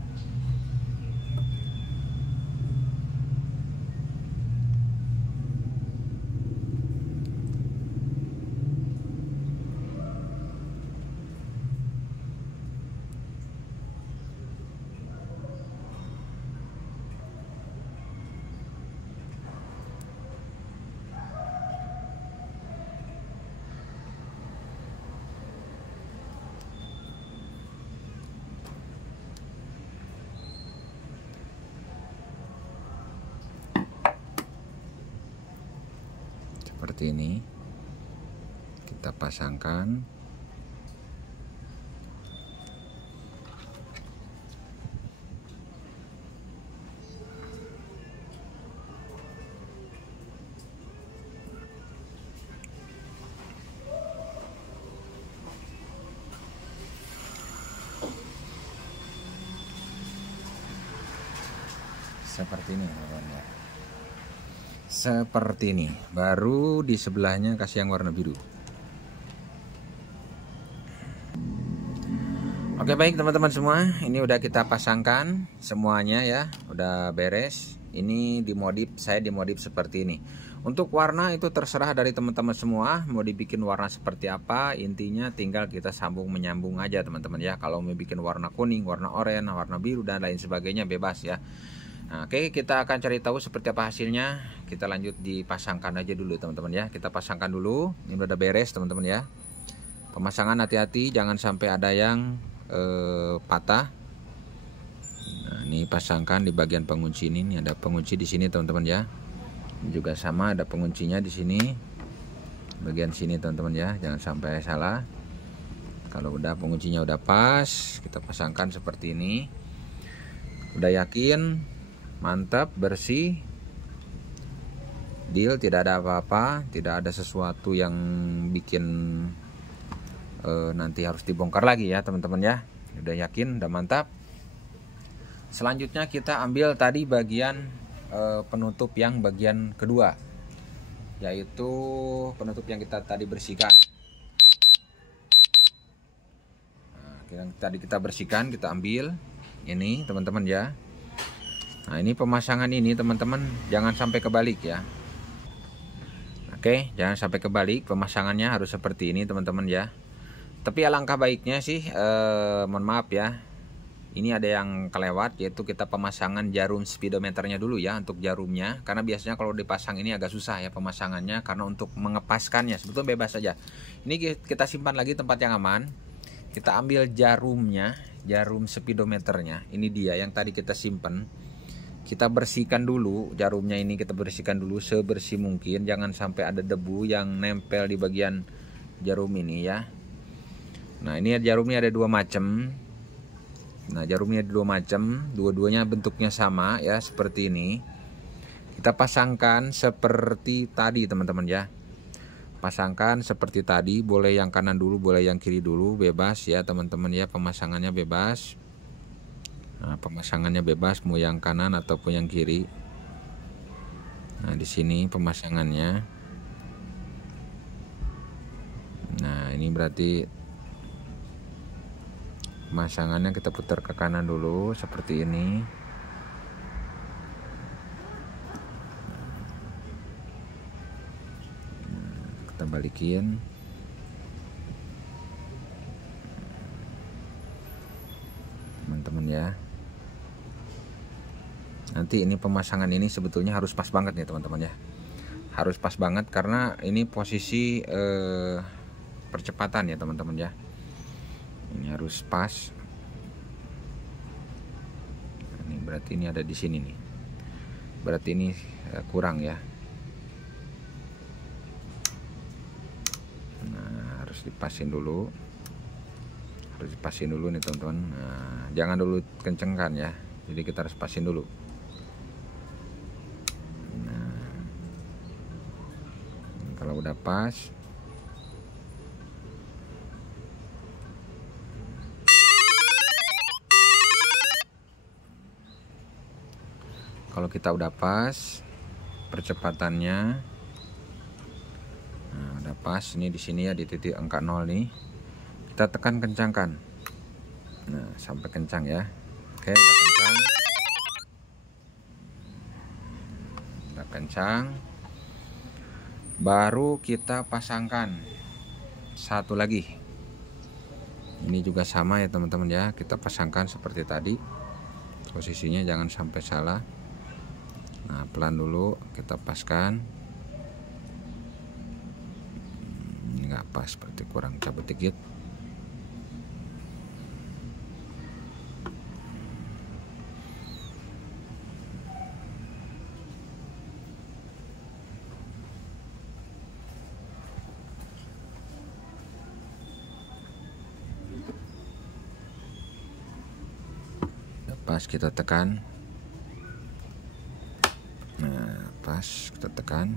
Seperti ini kita pasangkan. Seperti ini warnanya. Seperti ini. Baru di sebelahnya kasih yang warna biru. Oke baik teman-teman semua, ini udah kita pasangkan semuanya ya, udah beres. ini saya dimodif seperti ini. Untuk warna itu terserah dari teman-teman semua, mau dibikin warna seperti apa, intinya tinggal kita sambung menyambung aja teman-teman ya. Kalau mau bikin warna kuning, warna oranye, warna biru dan lain sebagainya bebas ya. Nah, oke, kita akan cari tahu seperti apa hasilnya. Kita lanjut dipasangkan aja dulu teman-teman ya. Kita pasangkan dulu. Ini udah beres teman-teman ya. Pemasangan hati-hati, jangan sampai ada yang patah. Nah, ini pasangkan di bagian pengunci ini. Ini ada pengunci di sini teman-teman ya. Ini juga sama, ada penguncinya di sini. Bagian sini teman-teman ya, jangan sampai salah. Kalau udah penguncinya udah pas, kita pasangkan seperti ini. Udah yakin, mantap, bersih. Deal, tidak ada apa-apa, tidak ada sesuatu yang bikin nanti harus dibongkar lagi ya teman-teman ya. Udah yakin, udah mantap. Selanjutnya kita ambil tadi bagian penutup yang bagian kedua, yaitu penutup yang kita tadi bersihkan. Nah, yang tadi kita bersihkan, kita ambil ini teman-teman ya. Nah, ini pemasangan ini teman-teman jangan sampai kebalik ya. Oke, jangan sampai kebalik, pemasangannya harus seperti ini teman-teman ya. Tapi alangkah baiknya sih, mohon maaf ya, ini ada yang kelewat, yaitu kita pemasangan jarum speedometernya dulu ya, untuk jarumnya. Karena biasanya kalau dipasang ini agak susah ya pemasangannya, karena untuk mengepaskannya sebetulnya bebas saja. Ini kita simpan lagi tempat yang aman. Kita ambil jarumnya, jarum speedometernya. Ini dia yang tadi kita simpan. Kita bersihkan dulu jarumnya ini, kita bersihkan dulu sebersih mungkin. Jangan sampai ada debu yang nempel di bagian jarum ini ya. Nah, ini jarumnya ada dua macam. Nah, jarumnya ada dua macam, dua-duanya bentuknya sama ya, seperti ini. Kita pasangkan seperti tadi teman-teman ya. Pasangkan seperti tadi, boleh yang kanan dulu, boleh yang kiri dulu, bebas ya teman-teman ya, pemasangannya bebas. Nah, pemasangannya bebas, mau yang kanan ataupun yang kiri. Nah, di sini pemasangannya. Nah, ini berarti pemasangannya kita putar ke kanan dulu seperti ini. Kita balikin. Teman-teman ya. Nanti ini pemasangan ini sebetulnya harus pas banget nih teman-teman ya. Harus pas banget karena ini posisi percepatan ya teman-teman ya. Ini harus pas. Ini berarti ini ada di sini nih. Berarti ini kurang ya. Nah, harus dipasin dulu. Harus dipasin dulu nih teman-teman. Nah, jangan dulu kencengkan ya. Jadi kita harus pasin dulu. Nah, kalau udah pas, kalau kita udah pas percepatannya, nah udah pas ini di sini ya, di titik angka 0 nih, kita tekan kencangkan. Nah, sampai kencang ya. Oke, udah kencang. Udah kencang. Baru kita pasangkan satu lagi. Ini juga sama ya teman-teman ya, kita pasangkan seperti tadi. Posisinya jangan sampai salah. Nah, pelan dulu kita paskan. Ini nggak pas, seperti kurang cabut dikit. Pas kita tekan. Nah, pas kita tekan.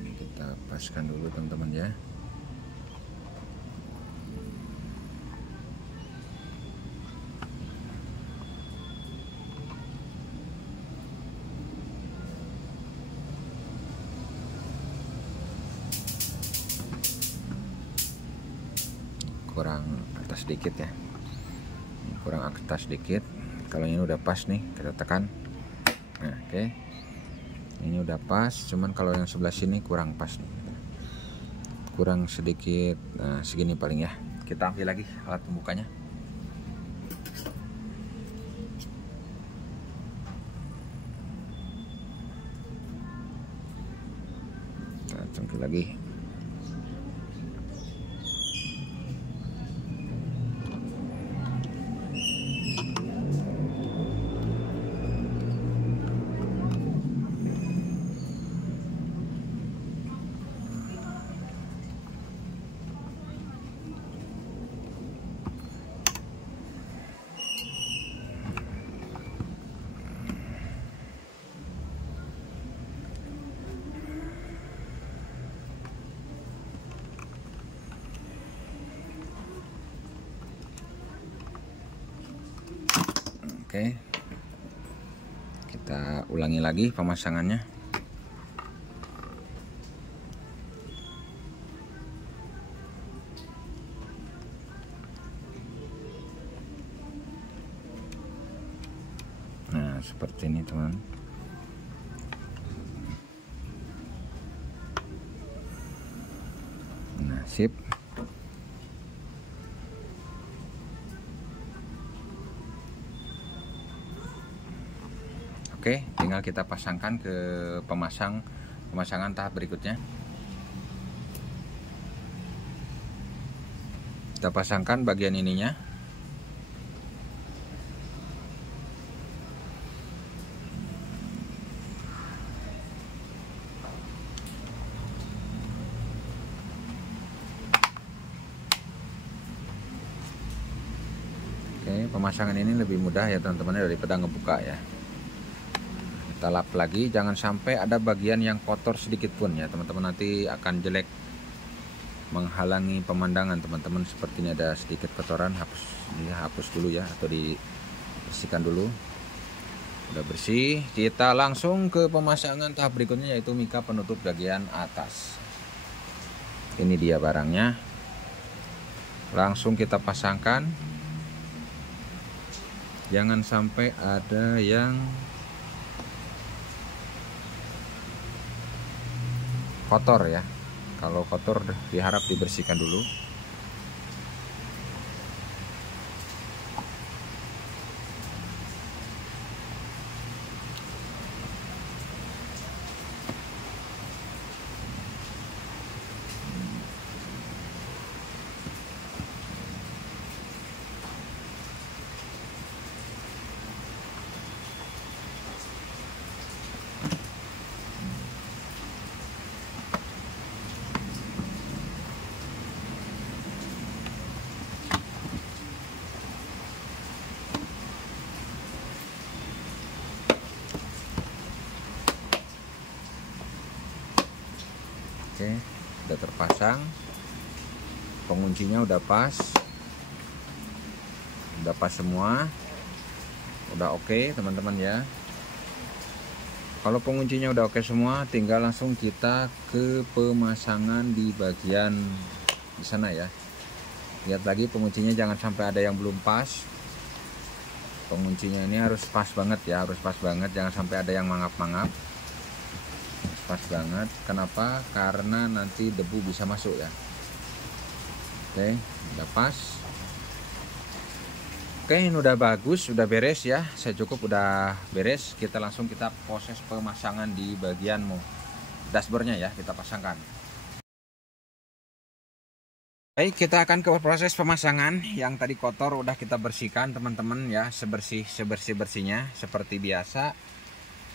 Ini kita paskan dulu teman-teman ya. sedikit ya, kurang atas sedikit. Kalau ini udah pas nih, kita tekan. Nah, oke. Ini udah pas, cuman kalau yang sebelah sini kurang pas nih, kurang sedikit. Nah, segini paling ya. Kita ambil lagi alat pembukanya. Kita cengkil lagi. Oke, kita ulangi lagi pemasangannya. Nah, seperti ini teman. Nah, sip. Oke, tinggal kita pasangkan ke pemasangan tahap berikutnya. Kita pasangkan bagian ininya. Oke, pemasangan ini lebih mudah ya teman-teman daripada ngebuka ya. Kita lap lagi, jangan sampai ada bagian yang kotor sedikit pun ya teman-teman, nanti akan jelek, menghalangi pemandangan teman-teman. Seperti ini ada sedikit kotoran, hapus dulu ya, atau dibersihkan dulu. Udah bersih, kita langsung ke pemasangan tahap berikutnya, yaitu mika penutup bagian atas. Ini dia barangnya, langsung kita pasangkan. Jangan sampai ada yang kotor ya. Kalau kotor diharap dibersihkan dulu. Oke, udah terpasang, penguncinya udah pas semua, udah oke teman-teman ya. Kalau penguncinya udah oke semua, tinggal langsung kita ke pemasangan di bagian di sana ya. Lihat lagi penguncinya, jangan sampai ada yang belum pas. Penguncinya ini harus pas banget ya, harus pas banget, jangan sampai ada yang mangap-mangap. Pas banget. Kenapa? Karena nanti debu bisa masuk ya. Oke, udah pas. Oke, ini udah bagus, udah beres ya. Saya cukup udah beres. Kita langsung proses pemasangan di bagian dashboardnya ya, kita pasangkan. Baik, kita akan ke proses pemasangan. Yang tadi kotor udah kita bersihkan teman-teman ya, sebersih-bersihnya seperti biasa.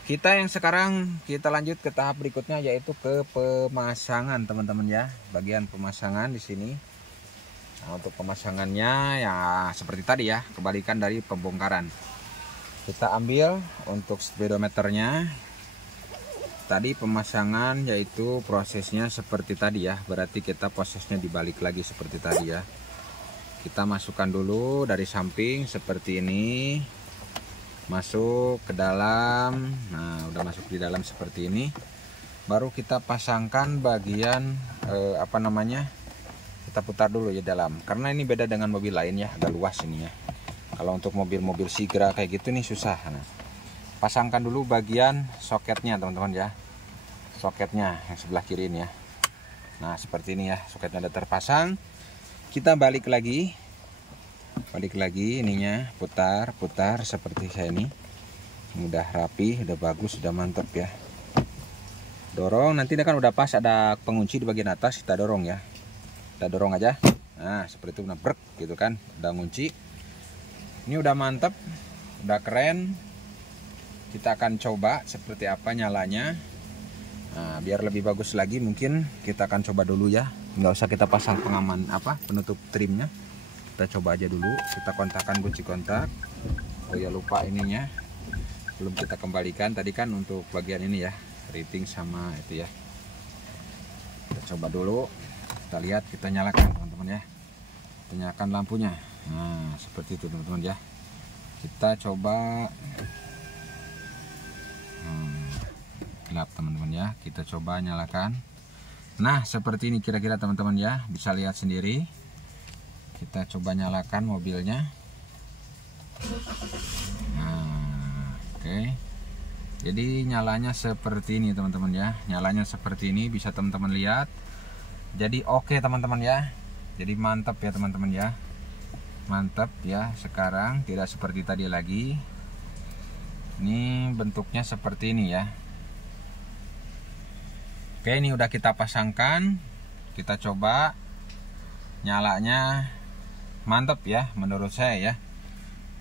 Kita yang sekarang kita lanjut ke tahap berikutnya, yaitu ke pemasangan teman-teman ya. Bagian pemasangan di sini. Nah, untuk pemasangannya ya seperti tadi ya, kebalikan dari pembongkaran. Kita ambil untuk speedometernya. Tadi pemasangan yaitu prosesnya seperti tadi ya, berarti kita prosesnya dibalik lagi seperti tadi ya. Kita masukkan dulu dari samping seperti ini. Masuk ke dalam. Nah, udah masuk di dalam seperti ini. Baru kita pasangkan bagian kita putar dulu ya dalam, karena ini beda dengan mobil lain ya, agak luas ini ya. Kalau untuk mobil-mobil Sigra kayak gitu nih susah. Nah, pasangkan dulu bagian soketnya teman-teman ya, soketnya yang sebelah kiri ini ya. Nah seperti ini ya, soketnya udah terpasang. Kita balik lagi ininya, putar seperti saya ini. Udah rapi, udah bagus, udah mantap ya. Dorong, nanti kan udah pas ada pengunci di bagian atas, kita dorong ya. Kita dorong aja. Nah seperti itu, nah brek gitu kan, udah ngunci. Ini udah mantap, udah keren. Kita akan coba seperti apa nyalanya. Nah, biar lebih bagus lagi mungkin kita akan coba dulu ya. Nggak usah kita pasang pengaman penutup trimnya. Kita coba aja dulu. Kita kontakkan kunci kontak. Oh ya lupa ininya, belum kita kembalikan tadi kan untuk bagian ini ya, rating sama itu ya. Kita coba dulu. Kita lihat, kita nyalakan teman-teman ya. Kita nyalakan lampunya. Nah seperti itu teman-teman ya. Kita coba gelap teman-teman ya. Kita coba nyalakan. Nah seperti ini kira-kira teman-teman ya, bisa lihat sendiri. Kita coba nyalakan mobilnya. Nah oke. Jadi nyalanya seperti ini teman-teman ya. Nyalanya seperti ini, bisa teman-teman lihat. Jadi oke teman-teman ya. Jadi mantap ya teman-teman ya. Mantap ya, sekarang tidak seperti tadi lagi. Ini bentuknya seperti ini ya. Oke, ini udah kita pasangkan. Kita coba. Nyalanya mantap ya menurut saya ya.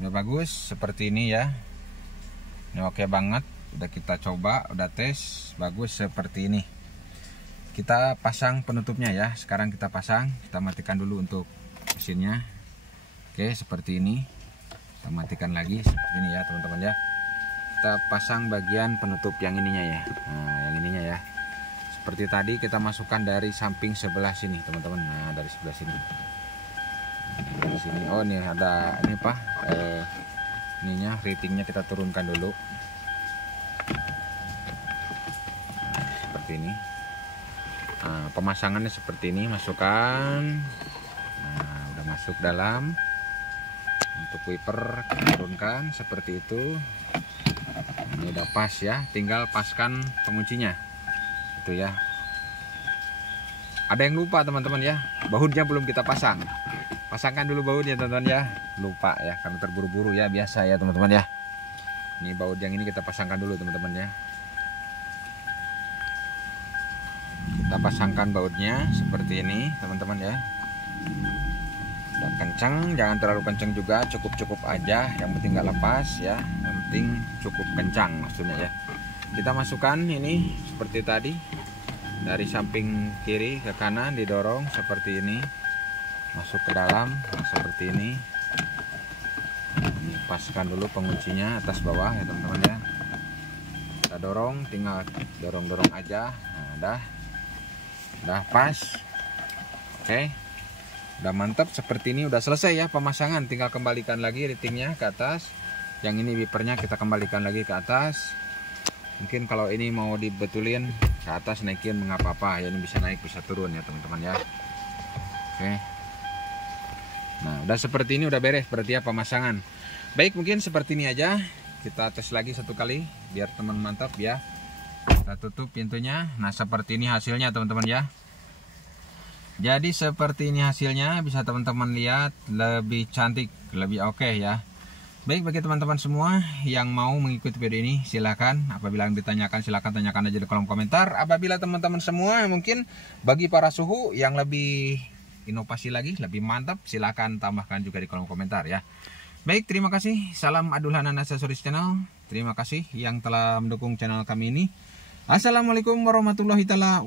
Udah bagus seperti ini ya. Ini oke banget. Udah kita coba, udah tes, bagus seperti ini. Kita pasang penutupnya ya. Sekarang kita pasang. Kita matikan dulu untuk mesinnya. Oke seperti ini. Kita matikan lagi seperti ini ya teman-teman ya. Kita pasang bagian penutup yang ininya ya. Nah yang ininya ya. Seperti tadi kita masukkan dari samping sebelah sini teman-teman. Nah dari sebelah sini. Dari sini. Oh ini ada ini pak. Ininya ratingnya kita turunkan dulu. Nah, seperti ini. Nah, pemasangannya seperti ini. Masukkan. Nah udah masuk dalam. Untuk wiper kita turunkan seperti itu. Ini udah pas ya, tinggal paskan penguncinya itu ya. Ada yang lupa teman-teman ya, bautnya belum kita pasang. Pasangkan dulu bautnya teman-teman ya. Lupa ya karena terburu-buru ya, biasa ya teman-teman ya. Ini baut yang ini kita pasangkan dulu teman-teman ya. Kita pasangkan bautnya seperti ini teman-teman ya. Dan kencang, jangan terlalu kencang juga, cukup aja, yang penting nggak lepas ya, yang penting cukup kencang maksudnya ya. Kita masukkan ini seperti tadi, dari samping kiri ke kanan didorong seperti ini, masuk ke dalam nah, seperti ini. Ini paskan dulu penguncinya atas bawah ya teman-teman ya. Kita dorong, tinggal dorong aja. Nah udah pas. Oke. Udah mantap seperti ini, udah selesai ya pemasangan. Tinggal kembalikan lagi ratingnya ke atas. Yang ini wipernya kita kembalikan lagi ke atas. Mungkin kalau ini mau dibetulin ke atas naikin mengapa-apa ya, ini bisa naik bisa turun ya teman-teman ya. Oke. Nah udah seperti ini, udah beres berarti ya pemasangan. Baik mungkin seperti ini aja. Kita tes lagi satu kali biar teman mantap ya. Kita tutup pintunya. Nah seperti ini hasilnya teman-teman ya. Jadi seperti ini hasilnya, bisa teman-teman lihat lebih cantik, lebih oke ya. Baik bagi teman-teman semua yang mau mengikuti video ini silahkan. Apabila yang ditanyakan silahkan tanyakan aja di kolom komentar. Apabila teman-teman semua mungkin bagi para suhu yang lebih inovasi lagi, lebih mantap, silahkan tambahkan juga di kolom komentar ya. Baik terima kasih. Salam Adulhanan Aksesoris Channel. Terima kasih yang telah mendukung channel kami ini. Assalamualaikum warahmatullahi wabarakatuh.